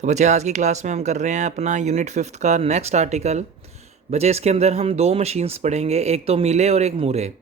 तो बच्चे आज की क्लास में हम कर रहे हैं अपना यूनिट 5 का नेक्स्ट आर्टिकल। बच्चे इसके अंदर हम दो मशीन्स पढ़ेंगे, एक तो मीले और एक मूरे।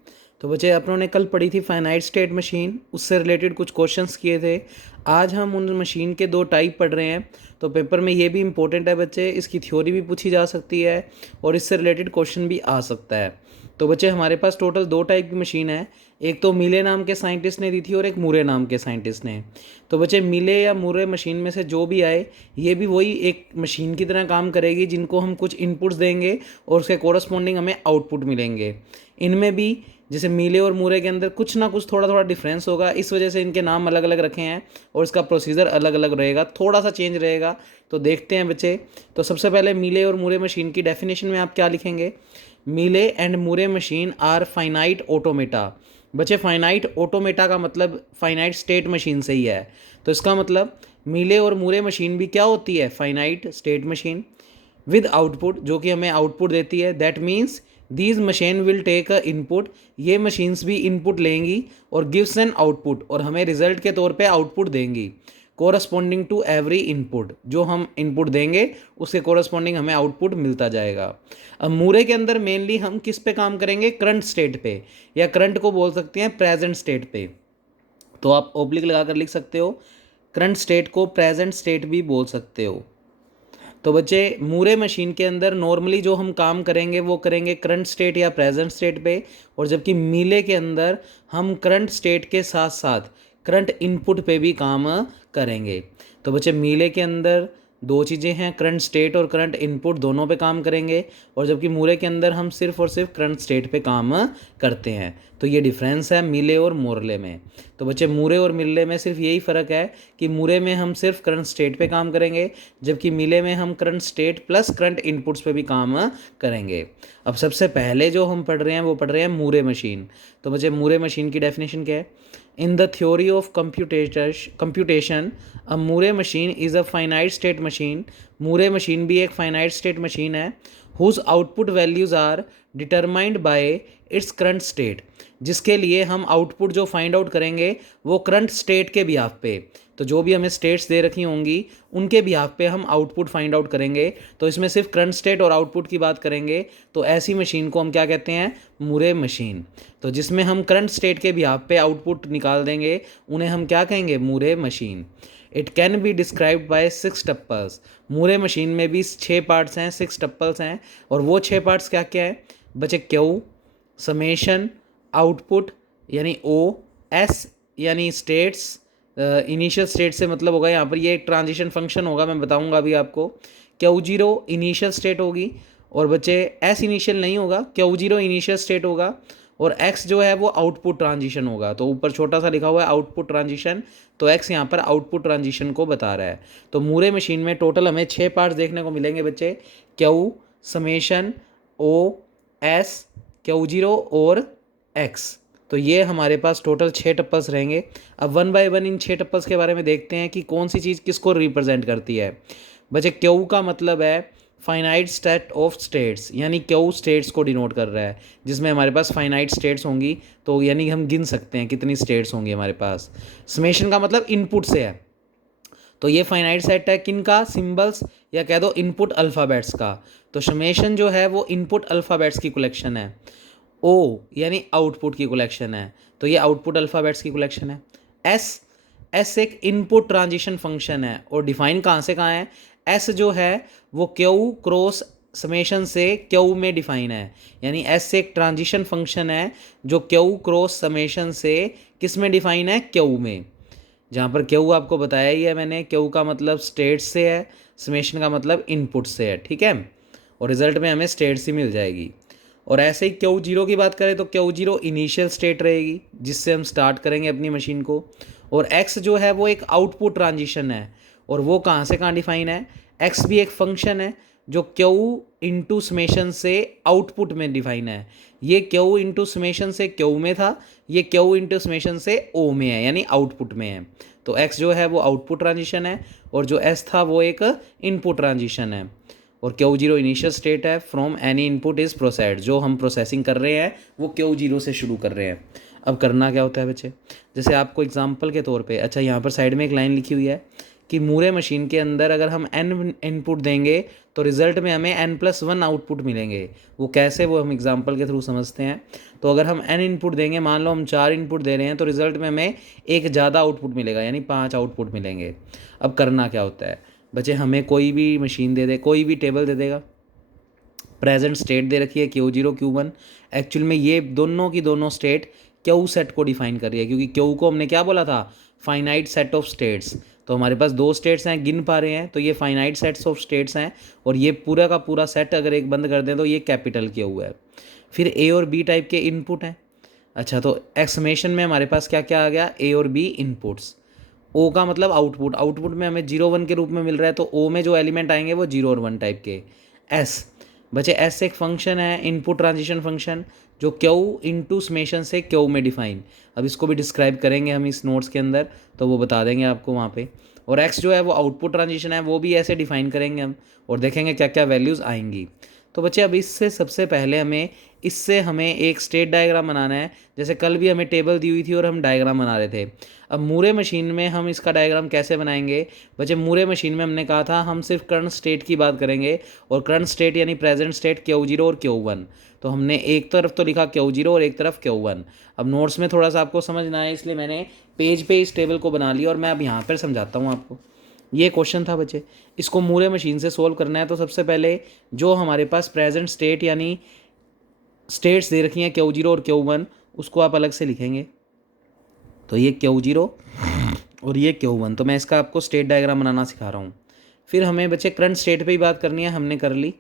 तो बच्चे अपनों ने कल पढ़ी थी फाइनाइट स्टेट मशीन, उससे रिलेटेड कुछ क्वेश्चंस किए थे। आज हम उन मशीन के दो टाइप पढ़ रहे हैं। तो पेपर में ये भी इंपॉर्टेंट है बच्चे, इसकी थ्योरी भी पूछी जा सकती है और इससे रिलेटेड क्वेश्चन भी आ सकता है। तो बच्चे हमारे पास टोटल दो टाइप की मशीन है, एक तो मीले नाम के साइंटिस्ट ने दी थी और एक मूरे नाम के साइंटिस्ट ने। तो बच्चे मीले या मूरे मशीन में से जो भी आए, ये भी वही एक मशीन की तरह काम करेगी, जिनको हम कुछ इनपुट्स देंगे और उसके कोरस्पॉन्डिंग हमें आउटपुट मिलेंगे। इनमें भी जैसे मीले और मूरे के अंदर कुछ ना कुछ थोड़ा थोड़ा डिफरेंस होगा, इस वजह से इनके नाम अलग अलग रखे हैं और इसका प्रोसीजर अलग अलग रहेगा, थोड़ा सा चेंज रहेगा। तो देखते हैं बच्चे। तो सबसे पहले मीले और मूरे मशीन की डेफिनेशन में आप क्या लिखेंगे? Mealy and Moore machine are finite automata. बच्चे फाइनाइट ऑटोमेटा का मतलब फाइनाइट स्टेट मशीन से ही है। तो इसका मतलब मीले और मूरे मशीन भी क्या होती है? Finite state machine with output, जो कि हमें आउटपुट देती है। That means these machine will take a input, ये मशीन्स भी इनपुट लेंगी और गिव्स एन आउटपुट, और हमें रिजल्ट के तौर पे आउटपुट देंगी कोरस्पॉन्डिंग टू एवरी इनपुट। जो हम इनपुट देंगे उसके कोरस्पॉन्डिंग हमें आउटपुट मिलता जाएगा। अब मूरे के अंदर मेनली हम किस पे काम करेंगे? करंट स्टेट पे, या करंट को बोल सकते हैं प्रेजेंट स्टेट पे। तो आप ओब्लिक लगाकर लिख सकते हो, करंट स्टेट को प्रेजेंट स्टेट भी बोल सकते हो। तो बच्चे मूरे मशीन के अंदर नॉर्मली जो हम काम करेंगे वो करेंगे करंट स्टेट या प्रेजेंट स्टेट पे, और जबकि मीले के अंदर हम करंट स्टेट के साथ साथ करंट इनपुट पे भी काम करेंगे। तो बच्चे मीले के अंदर दो चीज़ें हैं, करंट स्टेट और करंट इनपुट, दोनों पे काम करेंगे, और जबकि मूरे के अंदर हम सिर्फ और सिर्फ करंट स्टेट पे काम करते हैं। तो ये डिफरेंस है मीले और मोरले में। तो बच्चे मूरे और मिले में सिर्फ यही फ़र्क है कि मूरे में हम सिर्फ करंट स्टेट पे काम करेंगे, जबकि मिले में हम current state plus current inputs पे भी काम करेंगे। अब सबसे पहले जो हम पढ़ रहे हैं वो पढ़ रहे हैं मूरे मशीन। तो बच्चे मूरे मशीन की डेफिनेशन क्या है? In the theory of computation a Moore machine is a finite state machine. Moore machine भी एक फाइनाइट स्टेट मशीन है, whose output values are determined by its current state, जिसके लिए हम आउटपुट जो फाइंड आउट करेंगे वो करंट स्टेट के बिहाफ पे। तो जो भी हमें स्टेट्स दे रखी होंगी उनके बिहाफ पे हम आउटपुट फाइंड आउट करेंगे। तो इसमें सिर्फ करंट स्टेट और आउटपुट की बात करेंगे, तो ऐसी मशीन को हम क्या कहते हैं? Moore machine. तो जिसमें हम करंट स्टेट के बिहाफ पे आउटपुट निकाल देंगे उन्हें हम क्या कहेंगे? Moore machine. It can be described bye 6 tuples. Moore machine में भी 6 पार्ट्स हैं, 6 टप्पल्स हैं, और वो 6 पार्ट्स क्या क्या है बच्चे? क्यू, समेशन, आउटपुट यानी ओ, एस यानी स्टेट्स, इनिशियल स्टेट से मतलब होगा यहाँ पर ये एक ट्रांजिशन फंक्शन होगा, मैं बताऊंगा अभी आपको। क्यू जीरो इनिशियल स्टेट होगी, और बच्चे एस इनिशियल नहीं होगा, क्यू जीरो इनिशियल स्टेट होगा, और एक्स जो है वो आउटपुट ट्रांजिशन होगा। तो ऊपर छोटा सा लिखा हुआ है आउटपुट ट्रांजिशन, तो एक्स यहाँ पर आउटपुट ट्रांजिशन को बता रहा है। तो मूरे मशीन में टोटल हमें 6 पार्ट्स देखने को मिलेंगे बच्चे, क्यू, समेशन, ओ, एस, क्यू जीरो और एक्स। तो ये हमारे पास टोटल 6 टप्पल्स रहेंगे। अब one by one in 6 tuples के बारे में देखते हैं कि कौन सी चीज़ किसको रिप्रेजेंट करती है। बच्चे क्यू का मतलब है फाइनाइट सेट ऑफ स्टेट्स, यानी क्यू स्टेट्स को डिनोट कर रहा है, जिसमें हमारे पास फाइनाइट स्टेट्स होंगी, तो यानी हम गिन सकते हैं कितनी स्टेट्स होंगी हमारे पास। समेशन का मतलब इनपुट से है, तो ये फाइनाइट सेट है किन का? सिंबल्स या कह दो इनपुट अल्फ़ाबेट्स का। तो समेशन जो है वो इनपुट अल्फ़ाबेट्स की कलेक्शन है। ओ यानी आउटपुट की कलेक्शन है, तो ये आउटपुट अल्फ़ाबेट्स की कलेक्शन है। एस, एस एक इनपुट ट्रांजिशन फंक्शन है, और डिफाइन कहाँ से कहाँ है? एस जो है वो क्यू क्रॉस समेशन से क्यू में डिफाइन है, यानी एस एक ट्रांजिशन फंक्शन है जो क्यू क्रॉस समेशन से किस में डिफाइन है? क्यू में। जहाँ पर क्यू आपको बताया ही है मैंने, क्यू का मतलब स्टेट से है, समेशन का मतलब इनपुट से है, ठीक है। और रिजल्ट में हमें स्टेट से मिल जाएगी। और ऐसे ही क्यू जीरो की बात करें तो क्यू जीरो इनिशियल स्टेट रहेगी, जिससे हम स्टार्ट करेंगे अपनी मशीन को। और एक्स जो है वो एक आउटपुट ट्रांजिशन है, और वो कहाँ से कहाँ डिफाइन है? एक्स भी एक फंक्शन है जो क्यू इंटू समेशन से आउटपुट में डिफाइन है। ये क्यू इंटू समेशन से क्यू में था, ये क्यू इंटू समेशन से ओ में है, यानी आउटपुट में है। तो एक्स जो है वो आउटपुट ट्रांजिशन है, और जो एस था वो एक इनपुट ट्रांजिशन है। और क्यू जीरो इनिशियल स्टेट है, from any input is processed, जो हम प्रोसेसिंग कर रहे हैं वो क्यू जीरो से शुरू कर रहे हैं। अब करना क्या होता है बच्चे? जैसे आपको एग्जांपल के तौर पे, अच्छा यहाँ पर साइड में एक लाइन लिखी हुई है कि मूरे मशीन के अंदर अगर हम n इनपुट देंगे तो रिज़ल्ट में हमें n+1 आउटपुट मिलेंगे। वो कैसे, वो हम एग्जांपल के थ्रू समझते हैं। तो अगर हम n इनपुट देंगे, मान लो हम 4 इनपुट दे रहे हैं, तो रिज़ल्ट में हमें एक ज़्यादा आउटपुट मिलेगा, यानी 5 आउटपुट मिलेंगे। अब करना क्या होता है बच्चे, हमें कोई भी मशीन दे दे, कोई भी टेबल दे देगा, प्रेजेंट स्टेट दे रखी है Q0 Q1। एक्चुअल में ये दोनों की दोनों स्टेट क्यू सेट को डिफाइन कर रही है, क्योंकि क्यू को हमने क्या बोला था, फाइनाइट सेट ऑफ स्टेट्स। तो हमारे पास 2 स्टेट्स हैं, गिन पा रहे हैं, तो ये फाइनाइट सेट्स ऑफ स्टेट्स हैं। और ये पूरा का पूरा सेट अगर एक बंद कर दें तो ये कैपिटल क्यू है। फिर ए और बी टाइप के इनपुट हैं। अच्छा, तो एक्समेशन में हमारे पास क्या क्या आ गया, ए और बी इनपुट्स। ओ का मतलब आउटपुट, आउटपुट में हमें 0 1 के रूप में मिल रहा है, तो ओ में जो एलिमेंट आएंगे वो 0 और 1 टाइप के। एस बचे, एस एक फंक्शन है, इनपुट ट्रांजिशन फंक्शन, जो क्यू इंटू समेशन से क्यू में डिफाइन। अब इसको भी डिस्क्राइब करेंगे हम इस नोट्स के अंदर, तो वो बता देंगे आपको वहाँ पे। और एक्स जो है वो आउटपुट ट्रांजिशन है, वो भी ऐसे डिफाइन करेंगे हम, और देखेंगे क्या क्या वैल्यूज़ आएंगी। तो बच्चे अब इससे सबसे पहले हमें एक स्टेट डायग्राम बनाना है। जैसे कल भी हमें टेबल दी हुई थी और हम डायग्राम बना रहे थे। अब मूरे मशीन में हम इसका डायग्राम कैसे बनाएंगे बच्चे, मूरे मशीन में हमने कहा था हम सिर्फ करंट स्टेट की बात करेंगे, और करंट स्टेट यानी प्रेजेंट स्टेट Q0 और Q1। तो हमने एक तरफ तो लिखा Q0 और एक तरफ Q1। अब नोट्स में थोड़ा सा आपको समझना है, इसलिए मैंने पेज पे इस टेबल को बना लिया और मैं अब यहाँ पर समझाता हूँ आपको। ये क्वेश्चन था बच्चे, इसको मूरे मशीन से सोल्व करना है। तो सबसे पहले जो हमारे पास प्रेजेंट स्टेट यानी स्टेट्स दे रखी हैं Q0 और Q1, उसको आप अलग से लिखेंगे। तो ये Q0 और ये Q1, तो मैं इसका आपको स्टेट डायग्राम बनाना सिखा रहा हूँ। फिर हमें बच्चे करंट स्टेट पे ही बात करनी है, हमने कर ली।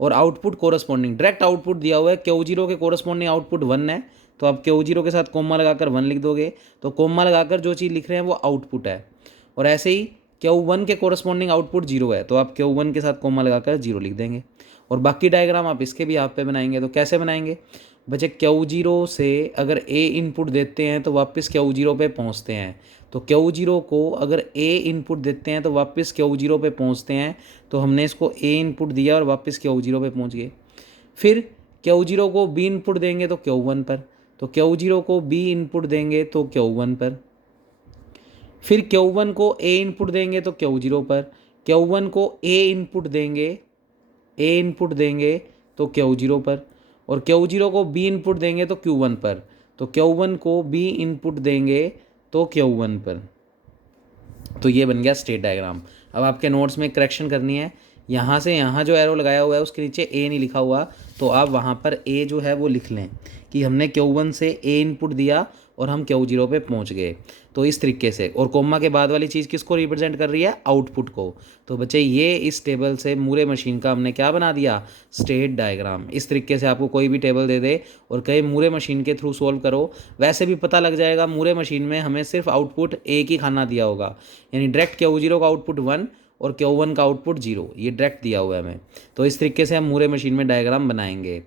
और आउटपुट कोरस्पॉन्डिंग, डायरेक्ट आउटपुट दिया हुआ है, Q0 के कोरस्पॉन्डिंग आउटपुट 1 है, तो आप Q0 के साथ कोमा लगाकर 1 लिख दोगे। तो कोमा लगाकर जो चीज़ लिख रहे हैं वो आउटपुट है। और ऐसे ही Q1 के कोरस्पॉन्डिंग आउटपुट 0 है, तो आप Q1 के साथ कोमा लगाकर 0 लिख देंगे। और बाकी डायग्राम आप इसके भी आप पे बनाएंगे। तो कैसे बनाएंगे बच्चे, Q0 से अगर A इनपुट देते हैं तो वापस Q0 पे पहुंचते हैं। तो Q0 को अगर A इनपुट देते हैं तो वापस Q0 पे पहुंचते हैं। तो हमने इसको A इनपुट दिया और वापस Q0 पे पहुंच गए। फिर Q0 को B इनपुट देंगे तो Q1 पर, तो Q0 को B इनपुट देंगे तो Q1 पर। फिर Q1 को A इनपुट देंगे तो Q0 पर, Q1 को A इनपुट देंगे तो Q0 पर, और Q0 को B इनपुट देंगे तो Q1 पर, तो Q1 को B इनपुट देंगे तो Q1 पर। तो ये बन गया स्टेट डायग्राम। अब आपके नोट्स में करेक्शन करनी है, यहाँ से यहाँ जो एरो लगाया हुआ है उसके नीचे A नहीं लिखा हुआ, तो आप वहाँ पर A जो है वो लिख लें कि हमने Q1 से A इनपुट दिया और हम Q0 पे पहुँच गए। तो इस तरीके से, और कोमा के बाद वाली चीज़ किसको रिप्रेजेंट कर रही है, आउटपुट को। तो बच्चे ये इस टेबल से मूरे मशीन का हमने क्या बना दिया, स्टेट डायग्राम। इस तरीके से आपको कोई भी टेबल दे दे और कहीं मूरे मशीन के थ्रू सोल्व करो, वैसे भी पता लग जाएगा। मूरे मशीन में हमें सिर्फ आउटपुट एक ही खाना दिया होगा, यानी डायरेक्ट Q0 का आउटपुट 1 और Q1 का आउटपुट 0, ये डायरेक्ट दिया हुआ है हमें। तो इस तरीके से हम मूरे मशीन में डायग्राम बनाएंगे।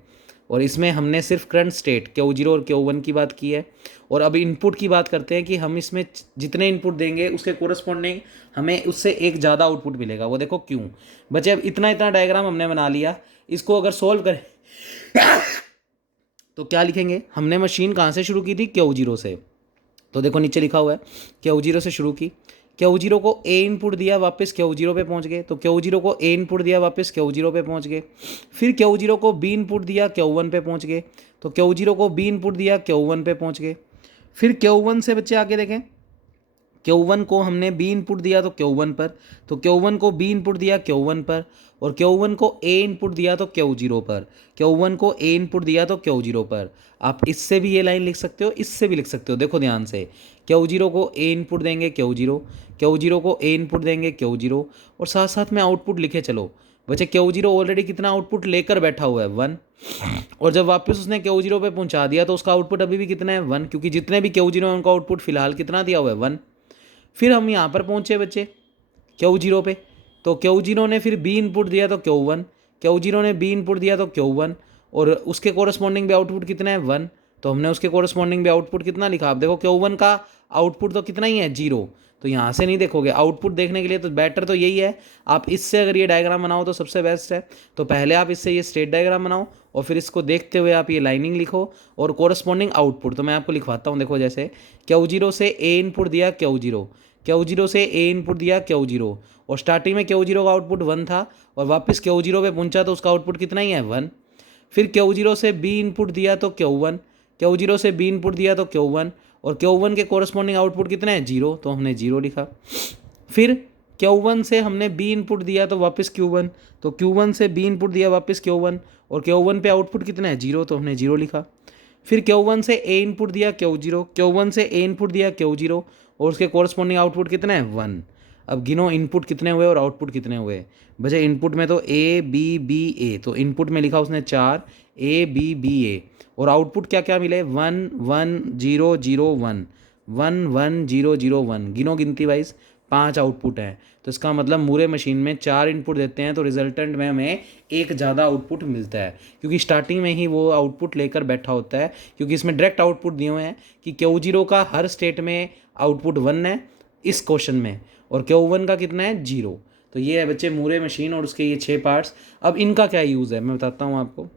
और इसमें हमने सिर्फ करंट स्टेट Q0 और Q1 की बात की है। और अब इनपुट की बात करते हैं कि हम इसमें जितने इनपुट देंगे उसके कोरस्पॉन्डिंग हमें उससे एक ज़्यादा आउटपुट मिलेगा। वो देखो क्यों बच्चे, अब इतना डायग्राम हमने बना लिया, इसको अगर सोल्व करें तो क्या लिखेंगे, हमने मशीन कहाँ से शुरू की थी, Q0 से। तो देखो नीचे लिखा हुआ है Q0 से शुरू की, Q0 को A इनपुट दिया, वापस Q0 पे पहुंच गए। तो Q0 को A इनपुट दिया, वापस Q0 पे पहुंच गए। फिर Q0 को B इनपुट दिया, Q1 पे पहुंच गए। तो Q0 को B इनपुट दिया, Q1 पे पहुंच गए। फिर Q1 से बच्चे आगे देखें, Q1 को हमने B इनपुट दिया तो Q1 पर, तो Q1 को B इनपुट दिया Q1 पर, और Q1 को A इनपुट दिया तो Q0 पर, Q1 को A इनपुट दिया तो Q0 पर। आप इससे भी ये लाइन लिख सकते हो, इससे भी लिख सकते हो। देखो ध्यान से, Q0 को A इनपुट देंगे Q0, Q0 को A इनपुट देंगे Q0, और साथ साथ में आउटपुट लिखे चलो। बच्चे Q0 ऑलरेडी कितना आउटपुट लेकर बैठा हुआ है, 1, और जब वापस उसने Q0 पे पहुंचा दिया तो उसका आउटपुट अभी भी कितना है, 1, क्योंकि जितने भी Q0 है उनका आउटपुट फिलहाल कितना दिया हुआ है, 1। फिर हम यहाँ पर पहुँचे बच्चे Q0 पे, तो Q0 ने फिर B इनपुट दिया तो Q1, Q0 ने B इनपुट दिया तो Q1, और उसके कोरस्पॉन्डिंग भी आउटपुट कितना है, 1। तो हमने उसके कोरस्पॉन्डिंग भी आउटपुट कितना लिखा, आप देखो Q1 का आउटपुट तो कितना ही है, 0। तो यहाँ से नहीं देखोगे, आउटपुट देखने के लिए तो बेटर तो यही है, आप इससे अगर ये डायग्राम बनाओ तो सबसे बेस्ट है। तो पहले आप इससे ये स्टेट डायग्राम बनाओ और फिर इसको देखते हुए आप ये लाइनिंग लिखो और कोरस्पॉन्डिंग आउटपुट तो मैं आपको लिखवाता हूँ। देखो जैसे Q0 से A इनपुट दिया Q0, क्यू जीरो से ए इनपुट दिया क्यू जीरो, और स्टार्टिंग में क्यू जीरो का आउटपुट 1 था और वापस क्यू जीरो पे पहुंचा तो उसका आउटपुट कितना ही है 1। फिर क्यू जीरो से बी इनपुट दिया तो Q1, क्यू जीरो से बी इनपुट दिया तो Q1, और Q1 के कोरस्पॉन्डिंग आउटपुट कितना है 0, तो हमने 0 लिखा। फिर Q1 से हमने बी इनपुट दिया तो वापस Q1, तो Q1 से बी इनपुट दिया वापस Q1, और Q1 पे आउटपुट कितना है 0, तो हमने 0 लिखा। फिर Q1 से ए इनपुट दिया Q0, Q1 से ए इनपुट दिया Q0, और उसके कोरस्पॉन्डिंग आउटपुट कितना है 1। अब गिनो इनपुट कितने हुए और आउटपुट कितने हुए। बचे इनपुट में तो ए बी बी ए, तो इनपुट में लिखा उसने 4 ए बी बी ए, और आउटपुट क्या क्या मिले 1 1 0 0 1 1 1 0 0 1। गिनो गिनती वाइज 5 आउटपुट हैं, तो इसका मतलब मूरे मशीन में 4 इनपुट देते हैं तो रिजल्टेंट में हमें एक ज़्यादा आउटपुट मिलता है, क्योंकि स्टार्टिंग में ही वो आउटपुट लेकर बैठा होता है, क्योंकि इसमें डायरेक्ट आउटपुट दिए हुए हैं कि क्यू जीरो का हर स्टेट में आउटपुट 1 है इस क्वेश्चन में, और Q1 का कितना है 0। तो ये है बच्चे मूरे मशीन और उसके ये 6 पार्ट्स। अब इनका क्या यूज़ है मैं बताता हूँ आपको।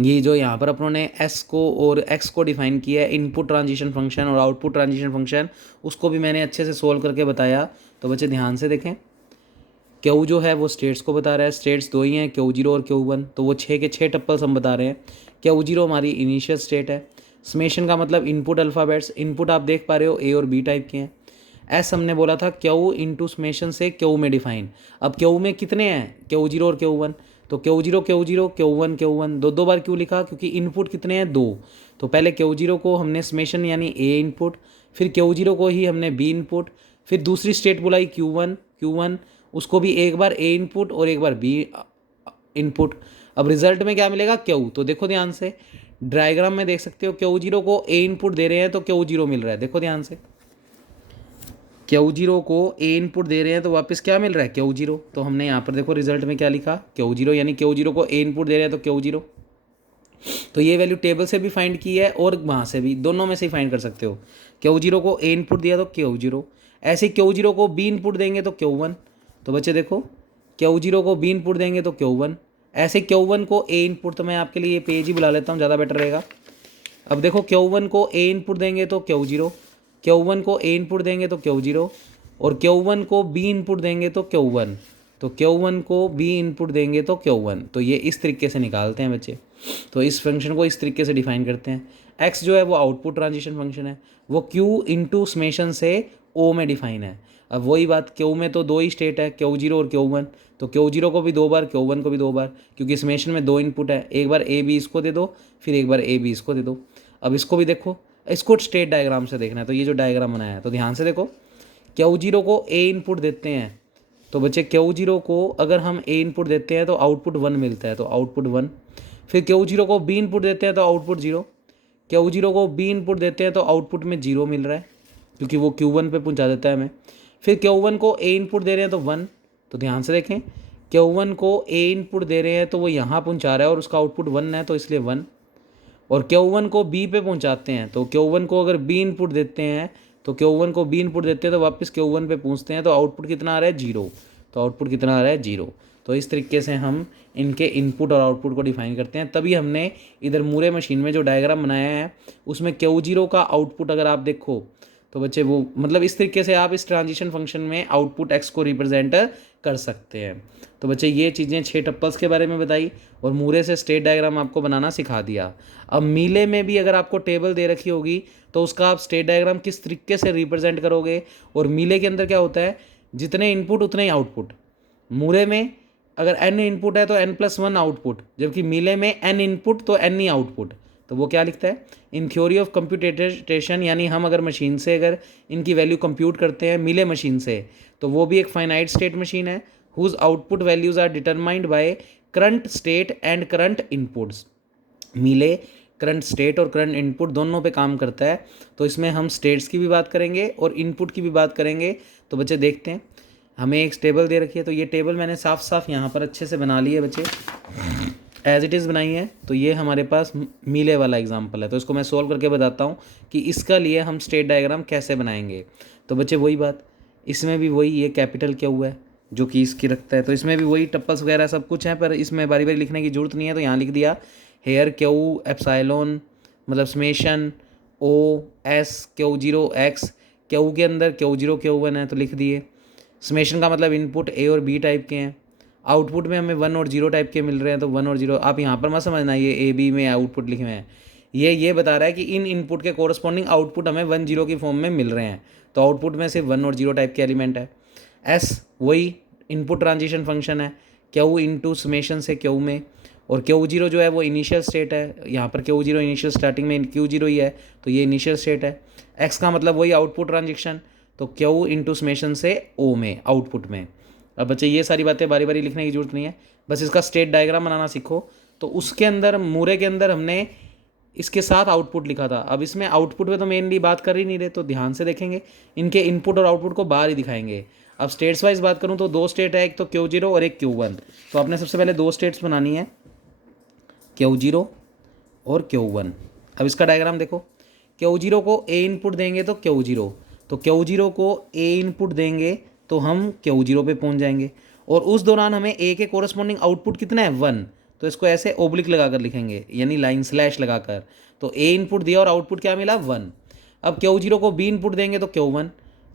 ये जो यहाँ पर अपनों ने S को और X को डिफाइन किया है, इनपुट ट्रांजिशन फंक्शन और आउटपुट ट्रांजिशन फंक्शन, उसको भी मैंने अच्छे से सोल्व करके बताया। तो बच्चे ध्यान से देखें, Q जो है वो स्टेट्स को बता रहा है, स्टेट्स दो ही हैं Q0 और Q1, तो वो 6 के 6 टप्पल्स हम बता रहे हैं। Q0 हमारी इनिशियल स्टेट है। समेशन का मतलब इनपुट अल्फ़ाबेट्स, इनपुट आप देख पा रहे हो A और B टाइप के हैं। एस हमने बोला था Q इंटू समेशन से Q में डिफाइन। अब Q में कितने हैं Q0 और Q1, तो Q0 Q0 Q1 Q1, दो बार क्यों लिखा, क्योंकि इनपुट कितने हैं 2। तो पहले Q0 को हमने समेशन यानी A इनपुट, फिर Q0 को ही हमने B इनपुट, फिर दूसरी स्टेट बुलाई Q1, उसको भी एक बार A इनपुट और एक बार B इनपुट। अब रिजल्ट में क्या मिलेगा Q, तो देखो ध्यान से डायग्राम में देख सकते हो Q0 को A इनपुट दे रहे हैं तो Q0 मिल रहा है। देखो ध्यान से Q0 को A इनपुट दे रहे हैं तो वापस क्या मिल रहा है Q0, तो हमने यहाँ पर देखो रिजल्ट में क्या लिखा Q0, यानी Q0 को A इनपुट दे रहे हैं तो Q0। तो ये वैल्यू टेबल से भी फाइंड की है और वहाँ से भी, दोनों में से ही फाइंड कर सकते हो। Q0 को A इनपुट दिया तो Q0, ऐसे Q0 को B इनपुट देंगे तो Q1। तो बच्चे देखो Q0 को B इनपुट देंगे तो Q1, ऐसे Q1 को A इनपुट, तो मैं आपके लिए ये पेज ही बुला लेता हूँ, ज़्यादा बेटर रहेगा। अब देखो Q1 को A इनपुट देंगे तो Q0, Q1 को A इनपुट देंगे तो Q0, और Q1 को B इनपुट देंगे तो Q1, तो Q1 को B इनपुट देंगे तो Q1। तो ये इस तरीके से निकालते हैं बच्चे। तो इस फंक्शन को इस तरीके से डिफाइन करते हैं। X जो है वो आउटपुट ट्रांजिशन फंक्शन है, वो Q इंटू समेशन से O में डिफाइन है। अब वही बात, Q में तो 2 ही स्टेट है Q0 और Q1, तो Q0 को भी 2 बार Q1 को भी 2 बार, क्योंकि समेशन में 2 इनपुट है, एक बार A B इसको दे दो, फिर एक बार A B इसको दे दो। अब इसको भी देखो, इसको स्टेट डायग्राम से देखना है, तो ये जो डायग्राम बनाया है तो ध्यान से देखो। Q0 को A इनपुट देते हैं तो बच्चे Q0 को अगर हम A इनपुट देते हैं तो आउटपुट 1 मिलता है, तो आउटपुट 1। फिर Q0 को B इनपुट देते हैं तो आउटपुट 0, Q0 को B इनपुट देते हैं तो आउटपुट में 0 मिल रहा है, क्योंकि वो Q1 पे पहुंचा देता है हमें। फिर Q1 को A इनपुट दे रहे हैं तो 1, तो ध्यान से देखें Q1 को A इनपुट दे रहे हैं तो वो यहाँ पहुँचा रहा है और उसका आउटपुट 1 है, तो इसलिए 1। और Q1 को B पे पहुंचाते हैं, तो Q1 को अगर B इनपुट देते हैं तो Q1 को B इनपुट देते हैं तो वापस Q1 पे पूछते हैं, तो आउटपुट कितना आ रहा है 0, तो आउटपुट कितना आ रहा है 0। तो इस तरीके से हम इनके इनपुट और आउटपुट को डिफाइन करते हैं। तभी हमने इधर मूरे मशीन में जो डायग्राम बनाया है उसमें Q0 का आउटपुट अगर आप देखो तो बच्चे वो मतलब इस तरीके से आप इस ट्रांजिशन फंक्शन में आउटपुट X को रिप्रेजेंट कर सकते हैं। तो बच्चे ये चीज़ें 6 टप्पल्स के बारे में बताई और मूरे से स्टेट डायग्राम आपको बनाना सिखा दिया। अब मीले में भी अगर आपको टेबल दे रखी होगी तो उसका आप स्टेट डायग्राम किस तरीके से रिप्रेजेंट करोगे, और मीले के अंदर क्या होता है जितने इनपुट उतने ही आउटपुट। मूरे में अगर n इनपुट है तो n+1 आउटपुट, जबकि मीले में n इनपुट तो n ही आउटपुट। तो वो क्या लिखता है इन थ्योरी ऑफ कंप्यूटेशन, यानी हम अगर मशीन से अगर इनकी वैल्यू कंप्यूट करते हैं मीले मशीन से, तो वो भी एक फाइनाइट स्टेट मशीन है whose output values are determined by current state and current inputs. Mealy current state और करंट इनपुट दोनों पे काम करता है। तो इसमें हम स्टेट्स की भी बात करेंगे और इनपुट की भी बात करेंगे। तो बच्चे देखते हैं, हमें एक टेबल दे रखी है, तो ये टेबल मैंने साफ साफ यहाँ पर अच्छे से बना ली है बच्चे, एज इट इज़ बनाई है। तो ये हमारे पास मीले वाला एग्जाम्पल है, तो इसको मैं सोल्व करके बताता हूँ कि इसका लिए हम स्टेट डायग्राम कैसे बनाएंगे। तो बच्चे वही बात, इसमें भी वही ये कैपिटल क्या हुआ है जो कि इसकी रखता है, तो इसमें भी वही टप्पल्स वगैरह सब कुछ है, पर इसमें बारी बारी लिखने की जरूरत नहीं है। तो यहाँ लिख दिया हेयर Q एप्सिलॉन मतलब summation O S Q0 X Q के अंदर Q0 Q1 है तो लिख दिए। समेशन का मतलब इनपुट ए और बी टाइप के हैं। आउटपुट में हमें 1 और 0 टाइप के मिल रहे हैं तो 1 और 0। आप यहाँ पर मत समझना ये ए बी में आउटपुट लिखे हुए हैं, ये बता रहा है कि इन इनपुट के कोरस्पॉन्डिंग आउटपुट हमें 1 0 की फॉर्म में मिल रहे हैं। तो आउटपुट में सिर्फ 1 और 0 टाइप के एलिमेंट है। एस वही इनपुट ट्रांजिशन फंक्शन है, क्यू इंटू समेशन से क्यू में, और Q0 जो है वो इनिशियल स्टेट है। यहाँ पर Q0 इनिशियल स्टार्टिंग में Q0 ही है तो ये इनिशियल स्टेट है। एक्स का मतलब वही आउटपुट ट्रांजेक्शन, तो क्यू इंटू समेशन से ओ में आउटपुट में। अब बच्चे ये सारी बातें बारी बारी लिखने की जरूरत नहीं है, बस इसका स्टेट डायग्राम बनाना सीखो। तो उसके अंदर मूरे के अंदर हमने इसके साथ आउटपुट लिखा था। अब इसमें आउटपुट पे तो मेनली बात कर ही नहीं रहे, तो ध्यान से देखेंगे, इनके इनपुट और आउटपुट को बाहर ही दिखाएंगे। अब स्टेट्स वाइज बात करूँ तो 2 स्टेट है, एक तो Q0 और एक Q1। तो आपने सबसे पहले 2 स्टेट्स बनानी है, Q0 और Q1। अब इसका डायग्राम देखो, Q0 को ए इनपुट देंगे तो Q0, तो Q0 को ए इनपुट देंगे तो हम Q0 पे पहुंच जाएंगे। और उस दौरान हमें ए के कोरस्पॉन्डिंग आउटपुट कितना है 1, तो इसको ऐसे ओब्लिक लगाकर लिखेंगे, यानी लाइन स्लैश लगाकर। तो ए इनपुट दिया और आउटपुट क्या मिला 1। अब Q0 को बी इनपुट देंगे तो Q1,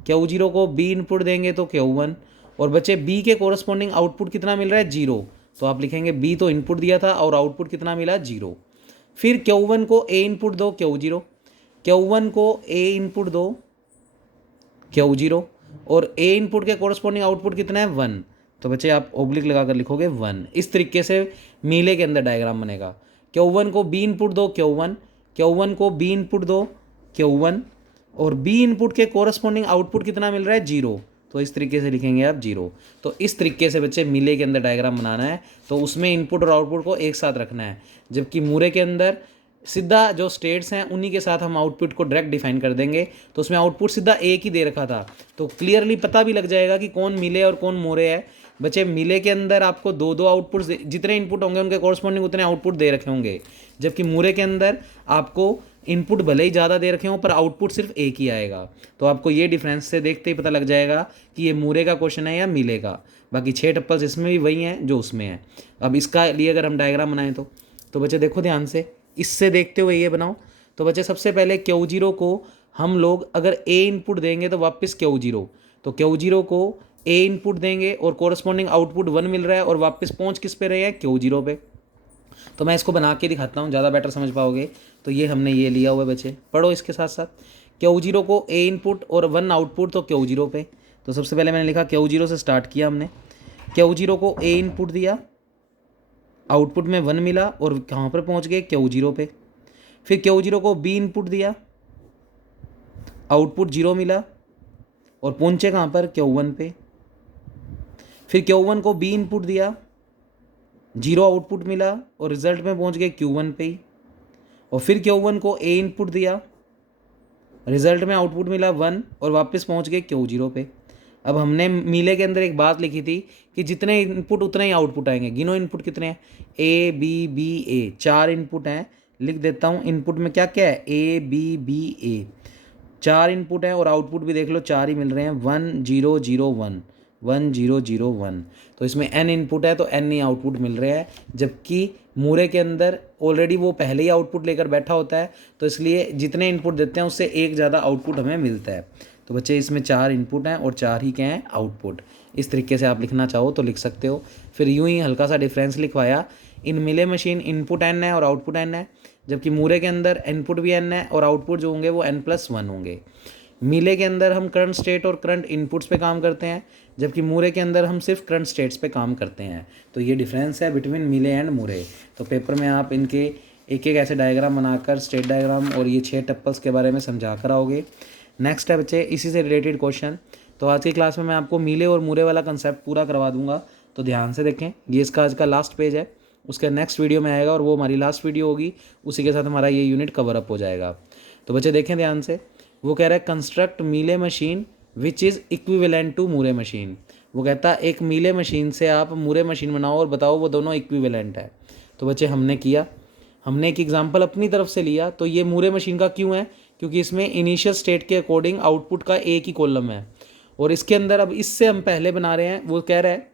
Q0 को बी इनपुट देंगे तो Q1, और बच्चे बी के कोरस्पॉन्डिंग आउटपुट कितना मिल रहा है 0, तो आप लिखेंगे बी तो इनपुट दिया था और आउटपुट कितना मिला 0। फिर Q1 को ए इनपुट दो Q0, Q1 को ए इनपुट दो Q0, और ए इनपुट के कोरस्पॉन्डिंग आउटपुट कितना है 1, तो बच्चे आप ओब्लिक लगाकर लिखोगे 1। इस तरीके से मीले के अंदर डायग्राम बनेगा। Q1 को बी इनपुट दो Q1, Q1 को बी इनपुट दो Q1, और बी इनपुट के कोरस्पॉन्डिंग आउटपुट कितना मिल रहा है 0, तो इस तरीके से लिखेंगे आप 0। तो इस तरीके से बच्चे मीले के अंदर डायग्राम बनाना है, तो उसमें इनपुट और आउटपुट को एक साथ रखना है। जबकि मूरे के अंदर सीधा जो स्टेट्स हैं उन्हीं के साथ हम आउटपुट को डायरेक्ट डिफाइन कर देंगे, तो उसमें आउटपुट सीधा एक ही दे रखा था, तो क्लियरली पता भी लग जाएगा कि कौन मीले और कौन मोरे है। बच्चे मीले के अंदर आपको 2 आउटपुट, जितने इनपुट होंगे उनके कॉरस्पॉन्डिंग उतने आउटपुट दे रखे होंगे, जबकि मूरे के अंदर आपको इनपुट भले ही ज़्यादा दे रखे हों पर आउटपुट सिर्फ एक ही आएगा। तो आपको ये डिफरेंस से देखते ही पता लग जाएगा कि ये मूरे का क्वेश्चन है या मीले का। बाकी 6 टप्पल्स इसमें भी वही हैं जो उसमें है। अब इसका लिए अगर हम डायग्राम बनाएं तो बच्चे देखो ध्यान से, इससे देखते हुए ये बनाओ। तो बच्चे सबसे पहले Q0 को हम लोग अगर ए इनपुट देंगे तो वापस Q0, तो Q0 को ए इनपुट देंगे और कोरस्पॉन्डिंग आउटपुट 1 मिल रहा है, और वापस पहुंच किस पे रहे हैं Q0 पे। तो मैं इसको बना के दिखाता हूँ, ज़्यादा बेटर समझ पाओगे। तो ये हमने ये लिया हुआ है बच्चे, पढ़ो इसके साथ साथ। Q0 को ए इनपुट और 1 आउटपुट तो Q0 पे। तो सबसे पहले मैंने लिखा Q0 से स्टार्ट किया हमने, Q0 को ए इनपुट दिया, आउटपुट में 1 मिला और कहाँ पर पहुँच गए Q0 पे। फिर Q0 को बी इनपुट दिया, आउटपुट 0 मिला और पहुँचे कहाँ पर Q1 पे। फिर Q1 को बी इनपुट दिया, 0 आउटपुट मिला और रिजल्ट में पहुंच गए Q1 पे ही। और फिर Q1 को ए इनपुट दिया, रिजल्ट में आउटपुट मिला 1 और वापस पहुंच गए Q0 पे। अब हमने मीले के अंदर एक बात लिखी थी कि जितने इनपुट उतने ही आउटपुट आएंगे। गिनो इनपुट कितने हैं, A B B A, 4 input हैं। लिख देता हूँ इनपुट में क्या क्या है, A B B A, 4 input हैं, और आउटपुट भी देख लो 4 ही मिल रहे हैं, 1 0 0 1 1 0 0 1। तो इसमें n इनपुट है तो n ही आउटपुट मिल रहे हैं, जबकि मूरे के अंदर ऑलरेडी वो पहले ही आउटपुट लेकर बैठा होता है, तो इसलिए जितने इनपुट देते हैं उससे एक ज़्यादा आउटपुट हमें मिलता है। तो बच्चे इसमें 4 इनपुट हैं और 4 ही क्या हैं आउटपुट। इस तरीके से आप लिखना चाहो तो लिख सकते हो। फिर यूँ ही हल्का सा डिफरेंस लिखवाया, इन मिले मशीन इनपुट n है और आउटपुट n है, जबकि मूरे के अंदर इनपुट भी n है और आउटपुट जो होंगे वो n+1 होंगे। मीले के अंदर हम करंट स्टेट और करंट इनपुट्स पे काम करते हैं, जबकि मूरे के अंदर हम सिर्फ करंट स्टेट्स पे काम करते हैं। तो ये डिफरेंस है बिटवीन मीले एंड मूरे। तो पेपर में आप इनके एक एक ऐसे डायग्राम बनाकर स्टेट डायग्राम और ये 6 टप्पल्स के बारे में समझा कर आओगे। नेक्स्ट है बच्चे इसी से रिलेटेड क्वेश्चन। तो आज की क्लास में मैं आपको मीले और मूरे वाला कंसेप्ट पूरा करवा दूंगा, तो ध्यान से देखें। ये इसका आज का लास्ट पेज है, उसका नेक्स्ट वीडियो में आएगा और वो हमारी लास्ट वीडियो होगी, उसी के साथ हमारा ये यूनिट कवर अप हो जाएगा। तो बच्चे देखें ध्यान से, वो कह रहा है construct Mealy machine which is equivalent to Moore machine. वो कहता है एक मीले मशीन से आप मूरे मशीन बनाओ और बताओ वो दोनों इक्विवेलेंट है। तो बच्चे हमने किया, हमने एक एग्जांपल अपनी तरफ से लिया। तो ये मूरे मशीन का क्यों है, क्योंकि इसमें इनिशियल स्टेट के अकॉर्डिंग आउटपुट का एक ही कॉलम है, और इसके अंदर अब इससे हम पहले बना रहे हैं। वो कह रहा है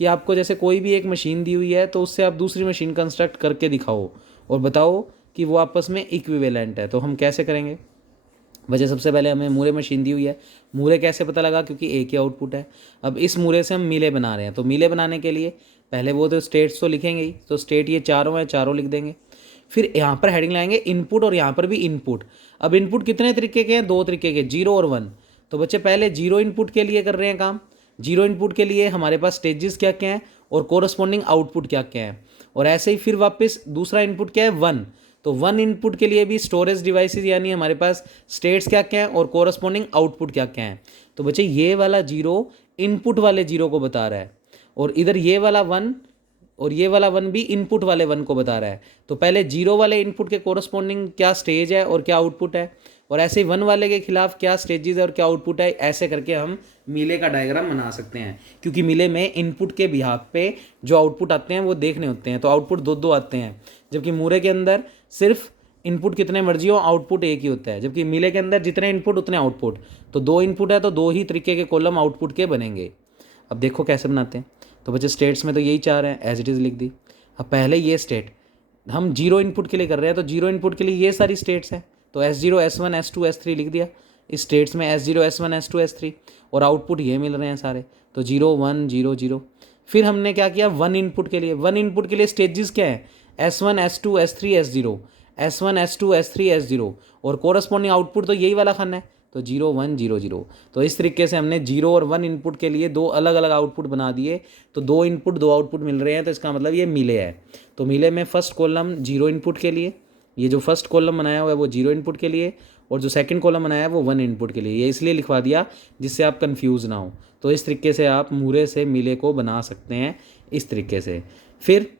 कि आपको जैसे कोई भी एक मशीन दी हुई है तो उससे आप दूसरी मशीन कंस्ट्रक्ट करके दिखाओ और बताओ कि वो आपस में इक्विवेलेंट है। तो हम कैसे करेंगे, वजह सबसे पहले हमें मूरे मशीन दी हुई है। मूरे कैसे पता लगा? क्योंकि ए की आउटपुट है। अब इस मूरे से हम मीले बना रहे हैं, तो मीले बनाने के लिए पहले वो तो स्टेट्स तो लिखेंगे ही, तो स्टेट ये चारों हैं, चारों लिख देंगे। फिर यहाँ पर हेडिंग लाएंगे इनपुट, और यहाँ पर भी इनपुट। अब इनपुट कितने तरीके के हैं? 2 तरीके के, 0 और 1। तो बच्चे पहले 0 इनपुट के लिए कर रहे हैं काम। 0 इनपुट के लिए हमारे पास स्टेजेस क्या क्या हैं और कोरस्पॉन्डिंग आउटपुट क्या क्या है। और ऐसे ही फिर वापस दूसरा इनपुट क्या है? 1। तो 1 इनपुट के लिए भी स्टोरेज डिवाइसेस यानी हमारे पास स्टेट्स क्या क्या हैं और कोरस्पॉन्डिंग आउटपुट क्या क्या हैं। तो बच्चे ये वाला 0 इनपुट वाले 0 को बता रहा है, और इधर ये वाला 1 और ये वाला 1 भी इनपुट वाले 1 को बता रहा है। तो पहले 0 वाले इनपुट के कोरस्पॉन्डिंग क्या स्टेज है और क्या आउटपुट है, और ऐसे ही 1 वाले के खिलाफ क्या स्टेजेस है और क्या आउटपुट है। ऐसे करके हम मीले का डायग्राम बना सकते हैं, क्योंकि मीले में इनपुट के बिहाफ पे जो आउटपुट आते हैं वो देखने होते हैं, तो आउटपुट 2 आते हैं। जबकि मूरे के अंदर सिर्फ इनपुट कितने मर्जी हो, आउटपुट एक ही होता है। जबकि मीले के अंदर जितने इनपुट उतने आउटपुट। तो 2 इनपुट है तो 2 ही तरीके के कॉलम आउटपुट के बनेंगे। अब देखो कैसे बनाते हैं। तो बच्चे स्टेट्स में तो यही 4 हैं, एज इट इज़ लिख दी। अब पहले ये स्टेट हम 0 इनपुट के लिए कर रहे हैं, तो 0 इनपुट के लिए ये सारी स्टेट्स हैं, तो S0 S1 S2 S3 लिख दिया। इस स्टेट्स में S0 S1 S2 S3, और आउटपुट ये मिल रहे हैं सारे, तो 0 1 0 0। फिर हमने क्या किया? 1 इनपुट के लिए, 1 इनपुट के लिए स्टेजेस क्या है? S1 S2 S3 S0, S1 S2 S3 S0, और कोरस्पॉन्डिंग आउटपुट तो यही वाला खाना है, तो 0 1 0 0। तो इस तरीके से हमने 0 और 1 इनपुट के लिए 2 अलग अलग आउटपुट बना दिए। तो 2 इनपुट 2 आउटपुट मिल रहे हैं, तो इसका मतलब ये मीले है। तो मीले में फर्स्ट कॉलम 0 इनपुट के लिए, ये जो फर्स्ट कॉलम बनाया हुआ है वो 0 इनपुट के लिए, और जो सेकंड कॉलम बनाया है वो 1 इनपुट के लिए। ये इसलिए लिखवा दिया जिससे आप कंफ्यूज ना हो। तो इस तरीके से आप मूरे से मीले को बना सकते हैं, इस तरीके से। फिर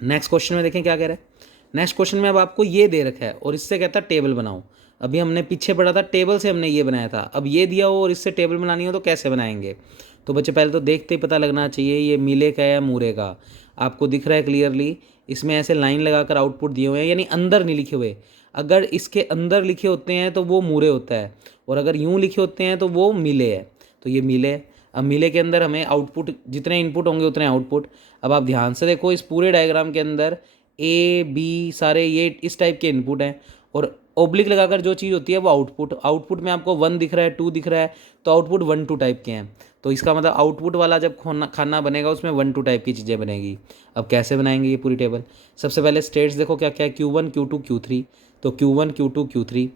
नेक्स्ट क्वेश्चन में देखें क्या कह रहा है। नेक्स्ट क्वेश्चन में अब आपको ये दे रखा है और इससे कहता है टेबल बनाओ। अभी हमने पीछे पढ़ा था टेबल से हमने ये बनाया था, अब ये दिया हो और इससे टेबल बनानी हो तो कैसे बनाएंगे। तो बच्चे पहले तो देखते ही पता लगना चाहिए ये मीले का या मूरे का। आपको दिख रहा है क्लियरली, इसमें ऐसे लाइन लगाकर आउटपुट दिए हुए हैं, यानी अंदर नहीं लिखे हुए। अगर इसके अंदर लिखे होते हैं तो वो मूरे होता है, और अगर यूँ लिखे होते हैं तो वो मीले है। तो ये मीले है। अब मीले के अंदर हमें आउटपुट जितने इनपुट होंगे उतने आउटपुट। अब आप ध्यान से देखो, इस पूरे डायग्राम के अंदर A B सारे ये इस टाइप के इनपुट हैं, और ओब्लिक लगाकर जो चीज़ होती है वो आउटपुट। आउटपुट में आपको 1 दिख रहा है, 2 दिख रहा है, तो आउटपुट 1 2 टाइप के हैं। तो इसका मतलब आउटपुट वाला जब खाना बनेगा उसमें 1 2 टाइप की चीज़ें बनेगी। अब कैसे बनाएंगे ये पूरी टेबल? सबसे पहले स्टेट्स देखो क्या क्या है, Q1 Q2 Q3। तो Q1 Q2 Q3।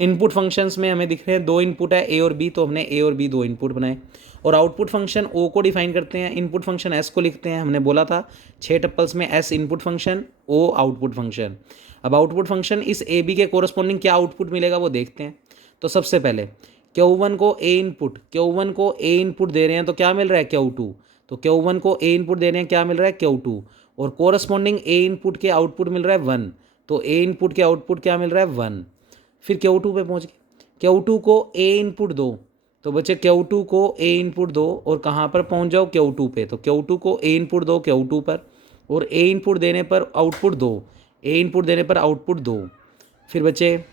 Input functions में हमें दिख रहे हैं 2 इनपुट है A और B, तो हमने A और B 2 इनपुट बनाए। और आउटपुट फंक्शन O को डिफाइन करते हैं, इनपुट फंक्शन S को लिखते हैं। हमने बोला था 6 टप्पल्स में S input function, O output function. अब आउटपुट फंक्शन इस ए बी के कोरस्पॉन्डिंग क्या आउटपुट मिलेगा वो देखते हैं। तो सबसे पहले Q1 को A इनपुट दे रहे हैं, तो क्या मिल रहा है? Q2। तो Q1 को A इनपुट दे रहे हैं, क्या मिल रहा है? Q2। और कोरस्पॉन्डिंग A इनपुट के आउटपुट मिल रहा है 1, तो A इनपुट के आउटपुट क्या मिल रहा है? 1। फिर Q2 पे पहुँच गए, Q2 को A इनपुट दो, तो बच्चे Q2 को A इनपुट दो, और कहाँ पर पहुँच जाओ? Q2 पे। तो Q2 को A इनपुट दो Q2 पर, और A इनपुट देने पर आउटपुट दो, A इनपुट देने पर आउटपुट दो। फिर बच्चे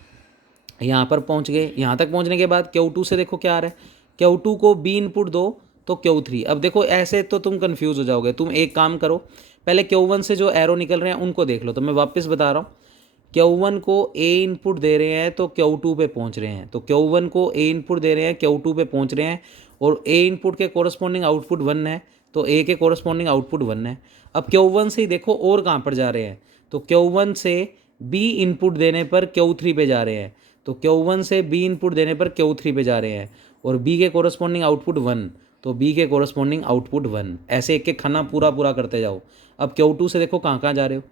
यहाँ पर पहुँच गए। यहाँ तक पहुँचने के बाद Q2 से देखो क्या आ रहा है, Q2 को B इनपुट दो तो Q3। अब देखो ऐसे तो तुम कंफ्यूज हो जाओगे। तुम एक काम करो, पहले Q1 से जो एरो निकल रहे हैं उनको देख लो। तो मैं वापस बता रहा हूँ, Q1 को A इनपुट दे रहे हैं तो Q2 पे पहुँच रहे हैं, तो Q1 को A इनपुट दे रहे हैं Q2 पे पहुँच रहे हैं, और A इनपुट के कोरस्पॉन्डिंग आउटपुट 1 है, तो A के कोरस्पॉन्डिंग आउटपुट 1 है। अब Q1 से ही देखो और कहाँ पर जा रहे हैं, तो Q1 से B इनपुट देने पर Q3 पे जा रहे हैं, तो Q1 से B इनपुट देने पर Q3 पे जा रहे हैं, और B के कोरस्पॉन्डिंग आउटपुट 1, तो B के कोरस्पॉन्डिंग आउटपुट 1। ऐसे एक एक खाना पूरा पूरा करते जाओ। अब Q2 से देखो कहाँ कहाँ जा रहे हो।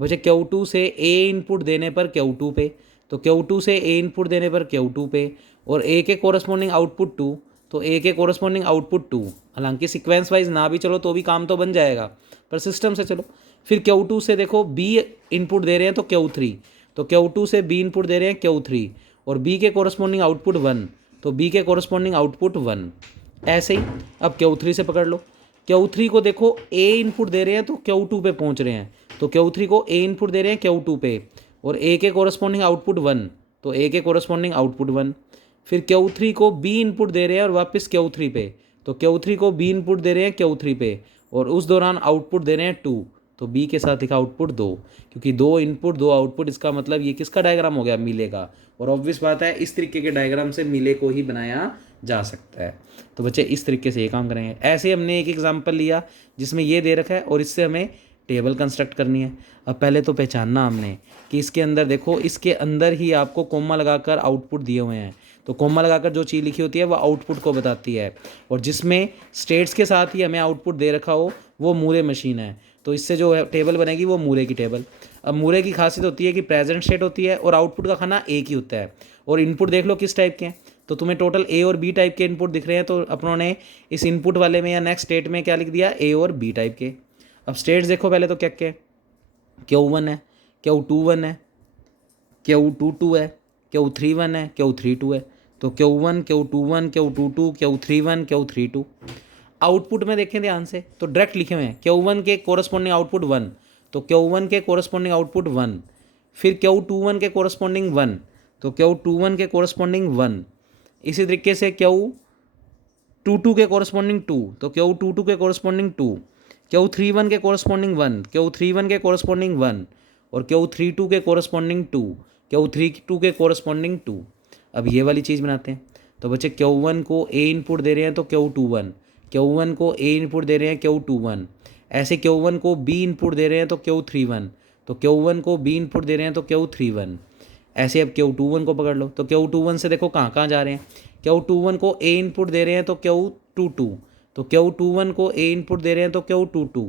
वैसे Q2 से A इनपुट देने पर Q2 पे, तो Q2 से A इनपुट देने पर Q2 पे, और A के कोरस्पॉन्डिंग आउटपुट 2, तो A के कोरस्पॉन्डिंग आउटपुट 2। हालांकि सीक्वेंस वाइज ना भी चलो तो भी काम तो बन जाएगा, पर सिस्टम से चलो। फिर Q2 से देखो B इनपुट दे रहे हैं तो Q3, तो Q2 से B इनपुट दे रहे हैं Q3, और B के कोरस्पॉन्डिंग आउटपुट 1, तो B के कोरस्पॉन्डिंग आउटपुट 1। ऐसे ही अब Q3 से पकड़ लो, Q3 को देखो A इनपुट दे रहे हैं तो Q2 पे पहुंच रहे हैं, तो Q3 को A इनपुट दे रहे हैं Q2 पे, और A के कोरस्पॉन्डिंग आउटपुट 1, तो A के कोरस्पॉन्डिंग आउटपुट 1। फिर Q3 को B इनपुट दे रहे हैं और वापस Q3 पे, तो Q3 को B इनपुट दे रहे हैं Q3 पे, और उस दौरान आउटपुट दे रहे हैं 2, तो बी के साथ लिखा आउटपुट 2, क्योंकि 2 इनपुट 2 आउटपुट, इसका मतलब ये किसका डायग्राम हो गया, मिले का। और ऑब्वियस बात है इस तरीके के डायग्राम से मिले को ही बनाया जा सकता है। तो बच्चे इस तरीके से ये काम करेंगे। ऐसे हमने एक एग्जाम्पल लिया जिसमें ये दे रखा है और इससे हमें टेबल कंस्ट्रक्ट करनी है। अब पहले तो पहचानना हमने कि इसके अंदर देखो, इसके अंदर ही आपको कोमा लगाकर आउटपुट दिए हुए हैं। तो कोमा लगाकर जो चीज़ लिखी होती है वो आउटपुट को बताती है, और जिसमें स्टेट्स के साथ ही हमें आउटपुट दे रखा हो वो मूरे मशीन है। तो इससे जो है टेबल बनेगी वो मूरे की टेबल। अब मूरे की खासियत होती है कि प्रेजेंट स्टेट होती है और आउटपुट का खाना एक ही होता है। और इनपुट देख लो किस टाइप के हैं, तो तुम्हें टोटल ए और बी टाइप के इनपुट दिख रहे हैं। तो अपनों ने इस इनपुट वाले में या नेक्स्ट स्टेट में क्या लिख दिया, ए और बी टाइप के। अब स्टेट्स देखो पहले तो क्या क्या, Q1 है, Q21 है, Q22 है, Q31 है, Q32 है। तो Q1, Q21, Q22, Q31, Q32। Output में देखें ध्यान से तो डायरेक्ट लिखे हुए हैं, Q1 के कोरस्पॉन्डिंग आउटपुट 1, तो Q1 के कोरस्पॉन्डिंग आउटपुट 1, फिर Q21 के कोरस्पॉन्डिंग 1, तो Q21 के कोरस्पॉन्डिंग 1। इसी तरीके से Q22 के कोरस्पॉन्डिंग 2, तो Q22 के कोरस्पॉन्डिंग 2, Q31 के कोरस्पॉन्डिंग 1, Q31 के कोरस्पॉन्डिंग 1, और Q32 के कोरस्पॉन्डिंग 2, Q32 के कोरस्पॉन्डिंग 2। अब ये वाली चीज़ बनाते हैं। तो बच्चे Q1 को A इनपुट दे रहे हैं तो Q21, Q1 को A इनपुट दे रहे हैं Q21, ऐसे Q1 को B इनपुट दे रहे हैं तो Q31, तो Q1 को B इनपुट दे रहे हैं तो Q31। ऐसे अब Q21 को पकड़ लो, तो Q21 से देखो कहाँ कहाँ जा रहे हैं। Q21 को A इनपुट दे रहे हैं तो Q22, तो Q21 को A इनपुट दे रहे हैं तो Q22,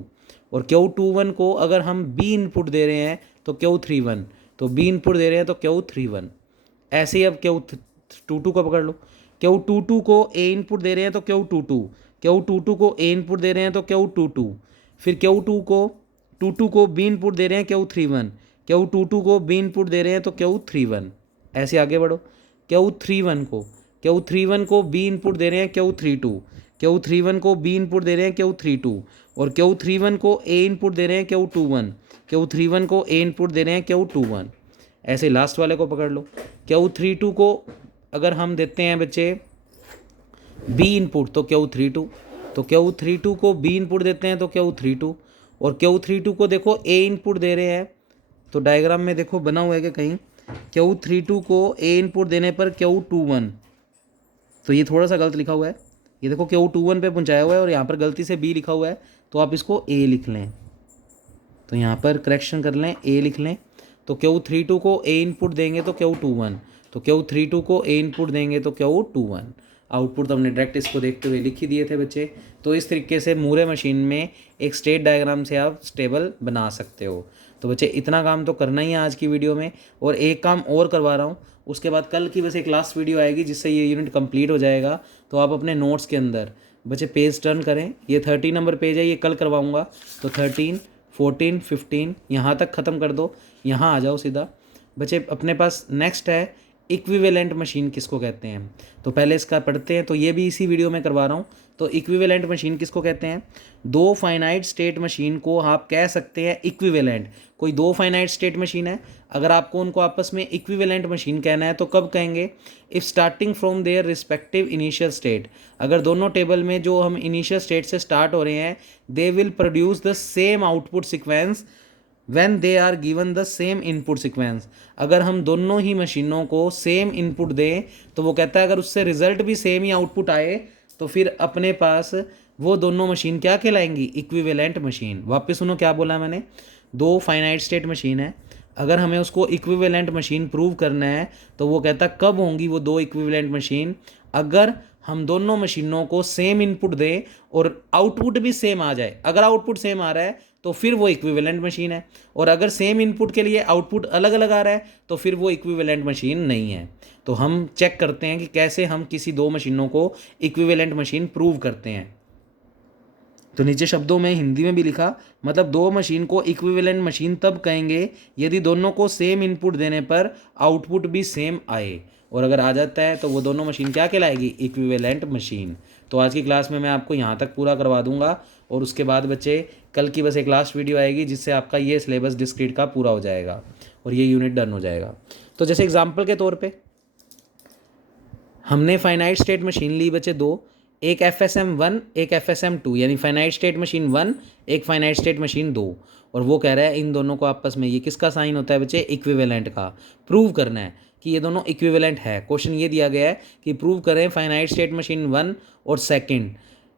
और Q21 को अगर हम B इनपुट दे रहे हैं तो Q31, तो B इनपुट दे रहे हैं तो Q31। ऐसे ही अब Q22 को पकड़ लो, Q22 को A इनपुट दे रहे हैं तो Q22, Q22 को A इनपुट दे रहे हैं तो Q22, फिर Q22 को B इनपुट दे रहे हैं Q31, Q22 को B इनपुट दे रहे हैं तो Q31। ऐसे आगे बढ़ो, Q31 को B इनपुट दे रहे हैं Q32, Q31 को B इनपुट दे रहे हैं Q32, और Q31 को A इनपुट दे रहे हैं Q21, Q31 को A इनपुट दे रहे हैं Q21। ऐसे लास्ट वाले को पकड़ लो, Q32 को अगर हम देते हैं बच्चे B इनपुट तो Q32, तो Q32 को B इनपुट देते हैं तो Q32, और Q32 को देखो A इनपुट दे रहे हैं। तो डायग्राम में देखो बना हुआ है कि कहीं Q32 को A इनपुट देने पर Q21, तो ये थोड़ा सा गलत लिखा हुआ है, ये देखो Q21 पे पहुंचाया हुआ है और यहाँ पर गलती से B लिखा हुआ है, तो आप इसको A लिख लें। तो यहाँ पर करेक्शन कर लें, A लिख लें। तो Q32 को A इनपुट देंगे तो Q21, तो Q32 को A इनपुट देंगे तो Q21। आउटपुट तो हमने डायरेक्ट इसको देखते हुए लिख ही दिए थे बच्चे। तो इस तरीके से मूरे मशीन में एक स्टेट डायग्राम से आप स्टेबल बना सकते हो। तो बच्चे इतना काम तो करना ही है आज की वीडियो में, और एक काम और करवा रहा हूँ, उसके बाद कल की बस एक लास्ट वीडियो आएगी जिससे ये यूनिट कंप्लीट हो जाएगा। तो आप अपने नोट्स के अंदर बच्चे पेज टर्न करें, ये 13 नंबर पेज है, ये कल करवाऊँगा। तो 13, 14, 15 यहाँ तक ख़त्म कर दो, यहाँ आ जाओ सीधा। बच्चे अपने पास नेक्स्ट है इक्विवेलेंट मशीन किसको कहते हैं, तो पहले इसका पढ़ते हैं। तो ये भी इसी वीडियो में करवा रहा हूँ। तो इक्विवेलेंट मशीन किसको कहते हैं, दो फाइनाइट स्टेट मशीन को आप कह सकते हैं इक्विवेलेंट। कोई दो फाइनाइट स्टेट मशीन है, अगर आपको उनको आपस में इक्विवेलेंट मशीन कहना है तो कब कहेंगे, if starting from their respective initial state. अगर दोनों टेबल में जो हम इनिशियल स्टेट से स्टार्ट हो रहे हैं, they will produce the same output sequence when they are given the same input sequence। अगर हम दोनों ही मशीनों को सेम इनपुट दें तो वो कहता है अगर उससे रिजल्ट भी सेम ही आउटपुट आए तो फिर अपने पास वो दोनों मशीन क्या कहलाएंगी, इक्विवेलेंट मशीन। वापस सुनो क्या बोला मैंने, दो फाइनाइट स्टेट मशीन है, अगर हमें उसको इक्विवेलेंट मशीन प्रूव करना है तो वो कहता कब होंगी वो दो इक्विवेलेंट मशीन, अगर हम दोनों मशीनों को सेम इनपुट दें और आउटपुट भी सेम आ जाए। अगर आउटपुट सेम आ रहा है तो फिर वो इक्विवेलेंट मशीन है, और अगर सेम इनपुट के लिए आउटपुट अलग अलग आ रहा है तो फिर वो इक्विवेलेंट मशीन नहीं है। तो हम चेक करते हैं कि कैसे हम किसी दो मशीनों को इक्विवेलेंट मशीन प्रूव करते हैं। तो नीचे शब्दों में हिंदी में भी लिखा, मतलब दो मशीन को इक्विवेलेंट मशीन तब कहेंगे यदि दोनों को सेम इनपुट देने पर आउटपुट भी सेम आए, और अगर आ जाता है तो वो दोनों मशीन क्या कहलाएगी, इक्विवेलेंट मशीन। तो आज की क्लास में मैं आपको यहाँ तक पूरा करवा दूंगा, और उसके बाद बच्चे कल की बस एक लास्ट वीडियो आएगी जिससे आपका ये सिलेबस डिस्क्रीट का पूरा हो जाएगा और ये यूनिट डन हो जाएगा। तो जैसे एग्जाम्पल के तौर पे हमने फाइनाइट स्टेट मशीन ली बच्चे दो, एक FSM 1 एक FSM 2, यानी फाइनाइट स्टेट मशीन 1 एक फाइनाइट स्टेट मशीन 2। और वो कह रहा है इन दोनों को आपस में ये किसका साइन होता है बच्चे, इक्विवेलेंट का। प्रूव करना है कि ये दोनों इक्विवेलेंट है। क्वेश्चन ये दिया गया है कि प्रूव करें फाइनाइट स्टेट मशीन 1 और सेकंड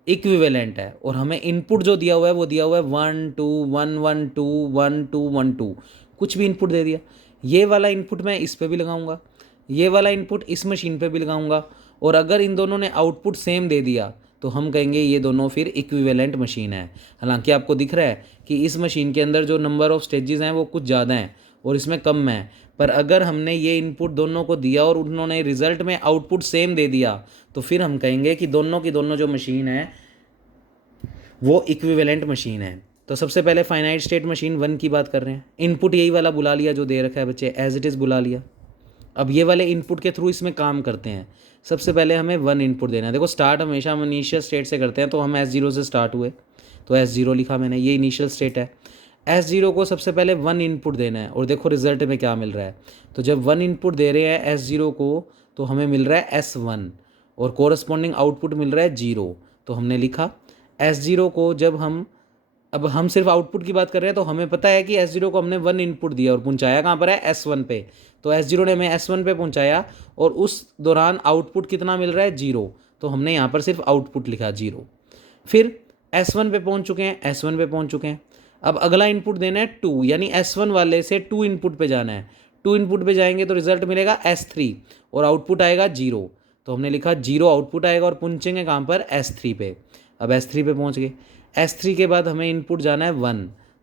इक्विवेलेंट है, और हमें इनपुट जो दिया हुआ है वो दिया हुआ है 1 2 1 1 2 1 2 1 2, कुछ भी इनपुट दे दिया। ये वाला इनपुट मैं इस पे भी लगाऊंगा, ये वाला इनपुट इस मशीन पे भी लगाऊंगा, और अगर इन दोनों ने आउटपुट सेम दे दिया तो हम कहेंगे ये दोनों फिर इक्विवेलेंट मशीन है। हालांकि आपको दिख रहा है कि इस मशीन के अंदर जो नंबर ऑफ स्टेजेस हैं वो कुछ ज़्यादा हैं और इसमें कम है, पर अगर हमने ये इनपुट दोनों को दिया और उन्होंने रिजल्ट में आउटपुट सेम दे दिया तो फिर हम कहेंगे कि दोनों की दोनों जो मशीन है वो इक्विवेलेंट मशीन है। तो सबसे पहले फाइनाइट स्टेट मशीन 1 की बात कर रहे हैं। इनपुट यही वाला बुला लिया जो दे रखा है बच्चे, एज इट इज़ बुला लिया। अब ये वाले इनपुट के थ्रू इसमें काम करते हैं। सबसे पहले हमें 1 इनपुट देना है। देखो स्टार्ट हमेशा हम इनिशियल स्टेट से करते हैं, तो हम S0 से स्टार्ट हुए तो S0 लिखा मैंने, ये इनिशियल स्टेट है। S0 को सबसे पहले 1 इनपुट देना है, और देखो रिजल्ट में क्या मिल रहा है। तो जब 1 इनपुट दे रहे हैं S0 को तो हमें मिल रहा है S1 और कोरस्पॉन्डिंग आउटपुट मिल रहा है 0। तो हमने लिखा S0 को जब अब हम सिर्फ आउटपुट की बात कर रहे हैं, तो हमें पता है कि S0 को हमने 1 इनपुट दिया और पहुंचाया कहाँ पर है, S1 पे। तो S0 ने हमें S1 पे पहुंचाया और उस दौरान आउटपुट कितना मिल रहा है, 0। तो हमने यहाँ पर सिर्फ आउटपुट लिखा 0। फिर S1 पे पहुंच चुके हैं, S1 पे पहुंच चुके हैं। अब अगला इनपुट देना है 2, यानी S1 वाले से 2 इनपुट पे जाना है। 2 इनपुट पे जाएंगे तो रिजल्ट मिलेगा S3 और आउटपुट आएगा 0। तो हमने लिखा 0 आउटपुट आएगा और पहुंचेंगे कहाँ पर, S3 पे। अब S3 पे पहुंच गए। S3 के बाद हमें इनपुट जाना है 1,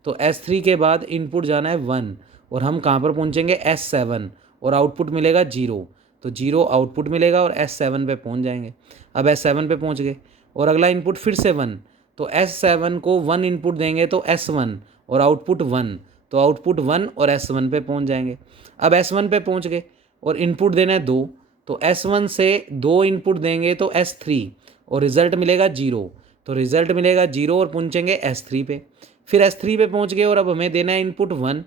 तो S3 के बाद इनपुट जाना है 1 और हम कहाँ पर पहुंचेंगे, S7 और आउटपुट मिलेगा 0। तो 0 आउटपुट मिलेगा और S7 पे पहुंच जाएंगे। अब S7 पे पहुंच गए और अगला इनपुट फिर से 1, तो S7 को 1 इनपुट देंगे तो S1 और आउटपुट 1, तो आउटपुट 1 और S1 पे पहुंच जाएंगे। अब S1 पे पहुंच गए और इनपुट देना है 2, तो S1 से 2 इनपुट देंगे तो S3 और रिज़ल्ट मिलेगा 0। तो रिज़ल्ट मिलेगा 0 और पहुंचेंगे S3 पे। फिर S3 पे पहुंच गए और अब हमें देना है इनपुट 1,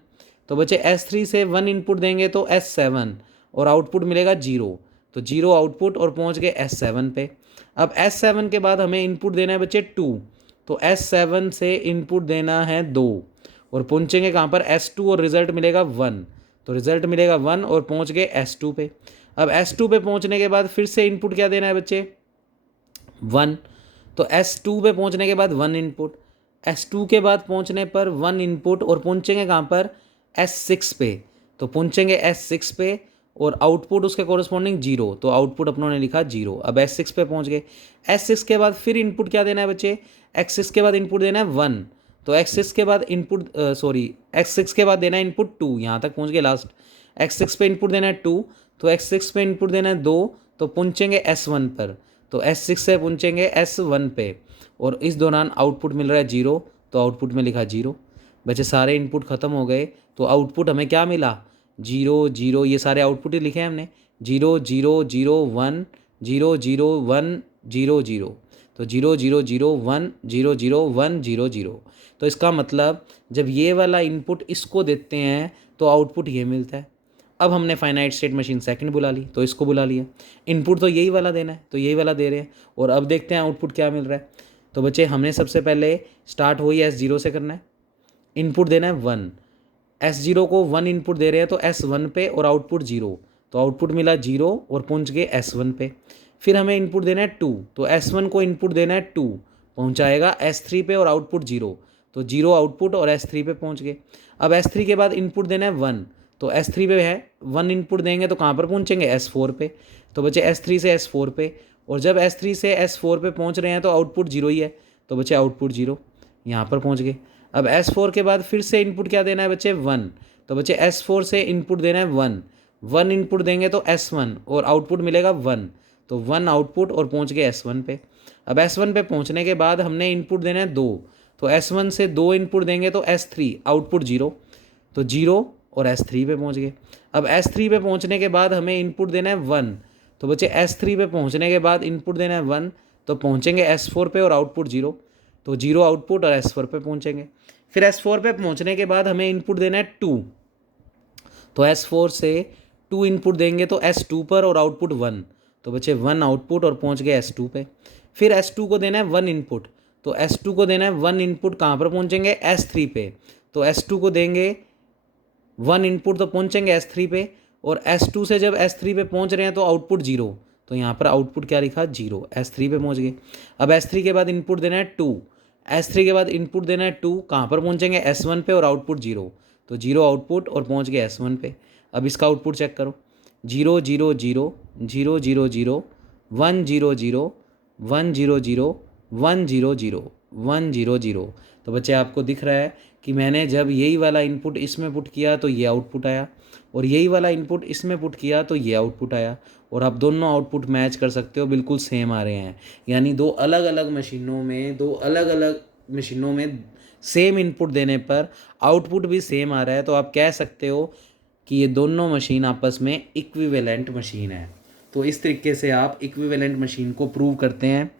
तो बच्चे S3 से 1 इनपुट देंगे तो S7 और आउटपुट मिलेगा 0। तो 0 आउटपुट और पहुंच गए S7 पे। अब S7 के बाद हमें इनपुट देना है बच्चे 2, तो S7 से इनपुट देना है 2 और पहुंचेंगे कहाँ पर, S2 और रिज़ल्ट मिलेगा 1। तो रिज़ल्ट मिलेगा 1 और पहुंच गए S2 पे। अब S2 पे पहुंचने के बाद फिर से इनपुट क्या देना है बच्चे, 1। तो S2 पे पहुंचने के बाद 1 इनपुट, S2 के बाद पहुंचने पर 1 इनपुट और पहुंचेंगे कहाँ पर, S6 पे। तो पहुंचेंगे S6 पे और आउटपुट उसके कोरस्पॉन्डिंग 0, तो आउटपुट अपनों ने लिखा 0। अब S6 पे पहुंच गए। S6 के बाद फिर इनपुट क्या देना है बच्चे, X6 के बाद इनपुट देना है 1, तो X6 के बाद X6 के बाद देना है इनपुट 2, यहाँ तक पहुँच गए लास्ट। X6 पे इनपुट देना है 2, तो X6 पे इनपुट देना है 2, तो पहुँचेंगे S1 पर। तो S6 से पहुँचेंगे S1 पे और इस दौरान आउटपुट मिल रहा है 0, तो आउटपुट में लिखा 0। बच्चे सारे इनपुट ख़त्म हो गए तो आउटपुट हमें क्या मिला, 0 0, ये सारे आउटपुट ही लिखे हैं हमने, 0 0 0 1 0 0 1 0 0। तो 0 0 0 1 0 0 1 0 0। तो इसका मतलब जब ये वाला इनपुट इसको देते हैं तो आउटपुट ये मिलता है। अब हमने फाइनाइट स्टेट मशीन सेकंड बुला ली, तो इसको बुला लिया। इनपुट तो यही वाला देना है, तो यही वाला दे रहे हैं और अब देखते हैं आउटपुट क्या मिल रहा है। तो बच्चे हमने सबसे पहले स्टार्ट वही S0 से करना है। इनपुट देना है 1, S0 को 1 इनपुट दे रहे हैं तो S1 पे और आउटपुट 0, तो आउटपुट मिला 0 और पहुंच गए S1 पे। फिर हमें इनपुट देना है 2, तो S1 को इनपुट देना है 2, पहुंचाएगा S3 पे और आउटपुट 0, तो 0 आउटपुट और S3 पे पहुंच गए। अब S3 के बाद इनपुट देना है 1, तो S3 पे है 1 इनपुट देंगे तो कहाँ पर पहुंचेंगे, S4 पे। तो बच्चे S3 से S4 पे, और जब S3 से S4 पे पहुंच रहे हैं तो आउटपुट 0 ही है, तो बच्चे आउटपुट 0 यहाँ पर पहुंच गए। अब S4 के बाद फिर से इनपुट क्या देना है बच्चे, 1, तो बच्चे S4 से इनपुट देना है 1 इनपुट देंगे तो S1 और आउटपुट मिलेगा 1, तो 1 आउटपुट और पहुंच गए S1 पे। अब S1 पे पहुंचने के बाद हमने इनपुट देना है 2, तो S1 से 2 इनपुट देंगे तो S3, आउटपुट 0, तो 0 और S3 पे पहुंच गए। अब S3 पे पहुंचने के बाद हमें इनपुट देना है 1, तो बच्चे S3 पे पहुंचने के बाद इनपुट देना है 1, तो पहुंचेंगे S4 पे और आउटपुट 0, तो 0 आउटपुट और S4 पे पहुंचेंगे। फिर S4 पे पहुंचने के बाद हमें इनपुट देना है 2, तो S4 से 2 इनपुट देंगे तो S2 पर और आउटपुट 1, तो बच्चे 1 आउटपुट और पहुंच गए S2 पे। फिर S2 को देना है 1 इनपुट, तो S2 को देना है 1 इनपुट, कहाँ पर पहुँचेंगे S3 पे, तो S2 को देंगे 1 इनपुट तो पहुँचेंगे S3 पे, और S2 से जब S3 पे पहुँच रहे हैं तो आउटपुट 0, तो यहाँ पर आउटपुट क्या लिखा 0, S3 पे पहुँच गए। अब S3 के बाद इनपुट देना है 2, S3 के बाद इनपुट देना है 2, कहाँ पर पहुँचेंगे S1 पे, और आउटपुट 0, तो 0 आउटपुट और पहुँच गए S1 पे। अब इसका आउटपुट चेक करो, 0 0 0 0 0 0 1 0 0 1 0 0 1 0 0 1 0 0। तो बच्चे आपको दिख रहा है कि मैंने जब यही वाला इनपुट इसमें पुट किया तो ये आउटपुट आया, और यही वाला इनपुट इसमें पुट किया तो ये आउटपुट आया, और आप दोनों आउटपुट मैच कर सकते हो, बिल्कुल सेम आ रहे हैं। यानी दो अलग अलग मशीनों में सेम इनपुट देने पर आउटपुट भी सेम आ रहा है, तो आप कह सकते हो कि ये दोनों मशीन आपस में इक्विवेलेंट मशीन है। तो इस तरीके से आप इक्विवेलेंट मशीन को प्रूव करते हैं।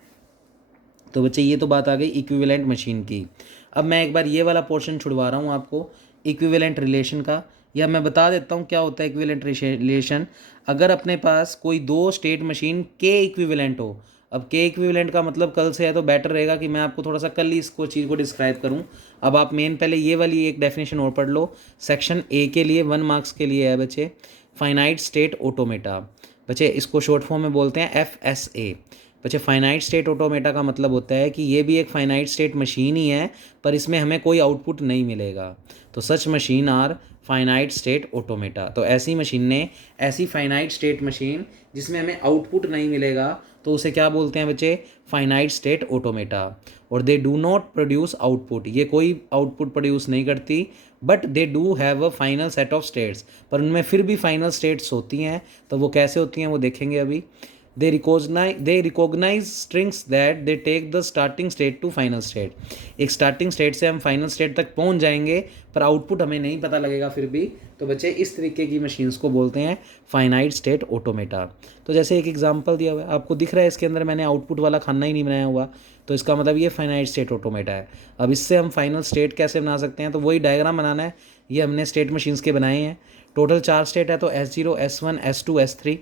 तो बच्चे ये तो बात आ गई इक्विवेलेंट मशीन की। अब मैं एक बार ये वाला पोर्शन छुड़वा रहा हूँ आपको इक्विवेलेंट रिलेशन का, या मैं बता देता हूँ क्या होता है इक्विवेलेंट रिलेशन। अगर अपने पास कोई दो स्टेट मशीन के इक्विवेलेंट हो, अब के इक्विवेलेंट का मतलब कल से है, तो बेटर रहेगा कि मैं आपको थोड़ा सा कल ही इसको चीज़ को डिस्क्राइब करूँ। अब आप मेन पहले ये वाली एक डेफिनेशन और पढ़ लो, सेक्शन ए के लिए 1 मार्क्स के लिए है बच्चे, फाइनाइट स्टेट ऑटोमेटा। बच्चे इसको शॉर्ट फॉर्म में बोलते हैं FSA। बच्चे फाइनाइट स्टेट ऑटोमेटा का मतलब होता है कि ये भी एक फाइनाइट स्टेट मशीन ही है, पर इसमें हमें कोई आउटपुट नहीं मिलेगा, तो such machine are finite state automata. तो ऐसी फाइनाइट स्टेट मशीन जिसमें हमें आउटपुट नहीं मिलेगा, तो उसे क्या बोलते हैं बच्चे, फाइनाइट स्टेट ऑटोमेटा। और they do not produce output, ये कोई आउटपुट प्रोड्यूस नहीं करती, but they do have a final set of states, पर उनमें फिर भी फाइनल स्टेट्स होती हैं। तो वो कैसे होती हैं वो देखेंगे अभी। they recognize strings that they take the starting state to final state। एक स्टार्टिंग स्टेट से हम फाइनल स्टेट तक पहुंच जाएंगे, पर आउटपुट हमें नहीं पता लगेगा फिर भी। तो बच्चे इस तरीके की मशीन्स को बोलते हैं फाइनाइट स्टेट ऑटोमेटा। तो जैसे एक एग्जांपल दिया हुआ है, आपको दिख रहा है इसके अंदर मैंने आउटपुट वाला खाना ही नहीं बनाया हुआ, तो इसका मतलब ये फाइनाइट स्टेट ऑटोमेटा है। अब इससे हम फाइनल स्टेट कैसे बना सकते हैं, तो वही डायग्राम बनाना है, ये हमने स्टेट मशीन्स के बनाए हैं। टोटल 4 स्टेट है, तो S0 S1 S2 S3।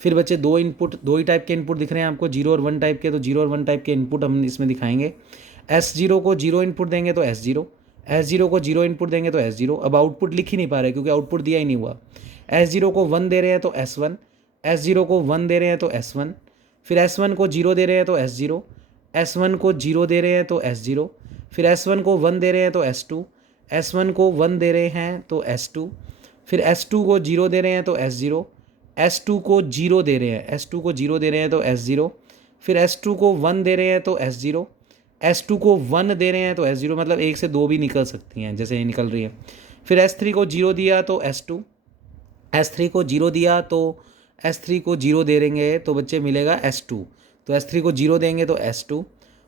फिर बच्चे दो ही टाइप के इनपुट दिख रहे हैं आपको, 0 और 1 टाइप के, तो 0 और 1 टाइप के इनपुट हम इसमें दिखाएंगे। S0 को 0 इनपुट देंगे तो S0, S0 को 0 इनपुट देंगे तो S0। अब आउटपुट लिख ही नहीं पा रहे क्योंकि आउटपुट दिया ही नहीं हुआ। S0 को 1 दे रहे हैं तो S1, S0 को 1 दे रहे हैं तो S1, फिर S1 को 0 दे रहे हैं तो S0, S1 को 0 दे रहे हैं तो S0, फिर S1 को 1 दे रहे हैं तो S2, S1 को 1 दे रहे हैं तो S2, फिर S2 को 0 दे रहे हैं तो S0, S2 को 0 दे रहे हैं, S2 को 0 दे रहे हैं तो S0, फिर S2 को 1 दे रहे हैं तो S0, S2 को 1 दे रहे हैं तो S0, मतलब एक से दो भी निकल सकती हैं जैसे ये निकल रही है। फिर S3 को 0 दिया तो S2, S3 को 0 दिया तो S3 को 0 दे देंगे तो बच्चे मिलेगा S2, तो S3 को 0 देंगे तो S2,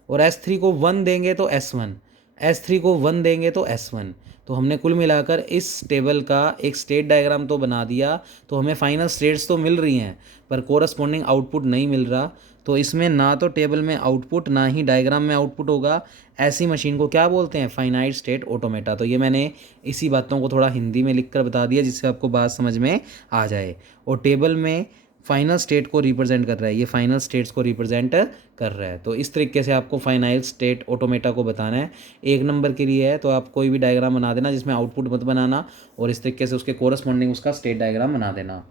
और S3 को 1 देंगे तो S1, S3 को 1 देंगे तो S1। तो हमने कुल मिलाकर इस टेबल का एक स्टेट डायग्राम तो बना दिया, तो हमें फाइनल स्टेट्स तो मिल रही हैं पर कोरस्पॉन्डिंग आउटपुट नहीं मिल रहा। तो इसमें ना तो टेबल में आउटपुट ना ही डायग्राम में आउटपुट होगा। ऐसी मशीन को क्या बोलते हैं, फाइनाइट स्टेट ऑटोमेटा। तो ये मैंने इसी बातों को थोड़ा हिंदी में लिख कर बता दिया जिससे आपको बात समझ में आ जाए। और टेबल में फाइनल स्टेट को रिप्रेजेंट कर रहा है, ये फाइनल स्टेट्स को रिप्रेजेंट कर रहा है। तो इस तरीके से आपको फाइनाइट स्टेट ऑटोमेटा को बताना है। 1 नंबर के लिए है तो आप कोई भी डायग्राम बना देना जिसमें आउटपुट मत बनाना, और इस तरीके से उसके कोरस्पॉन्डिंग उसका स्टेट डायग्राम बना देना।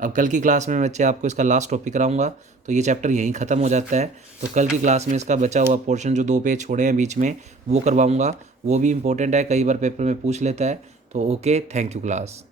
अब कल की क्लास में बच्चे आपको इसका लास्ट टॉपिक कराऊंगा, तो ये चैप्टर यहीं ख़त्म हो जाता है। तो कल की क्लास में इसका बचा हुआ पोर्शन जो 2 पेज छोड़े हैं बीच में वो करवाऊँगा, वो भी इंपॉर्टेंट है, कई बार पेपर में पूछ लेता है। तो ओके, थैंक यू क्लास।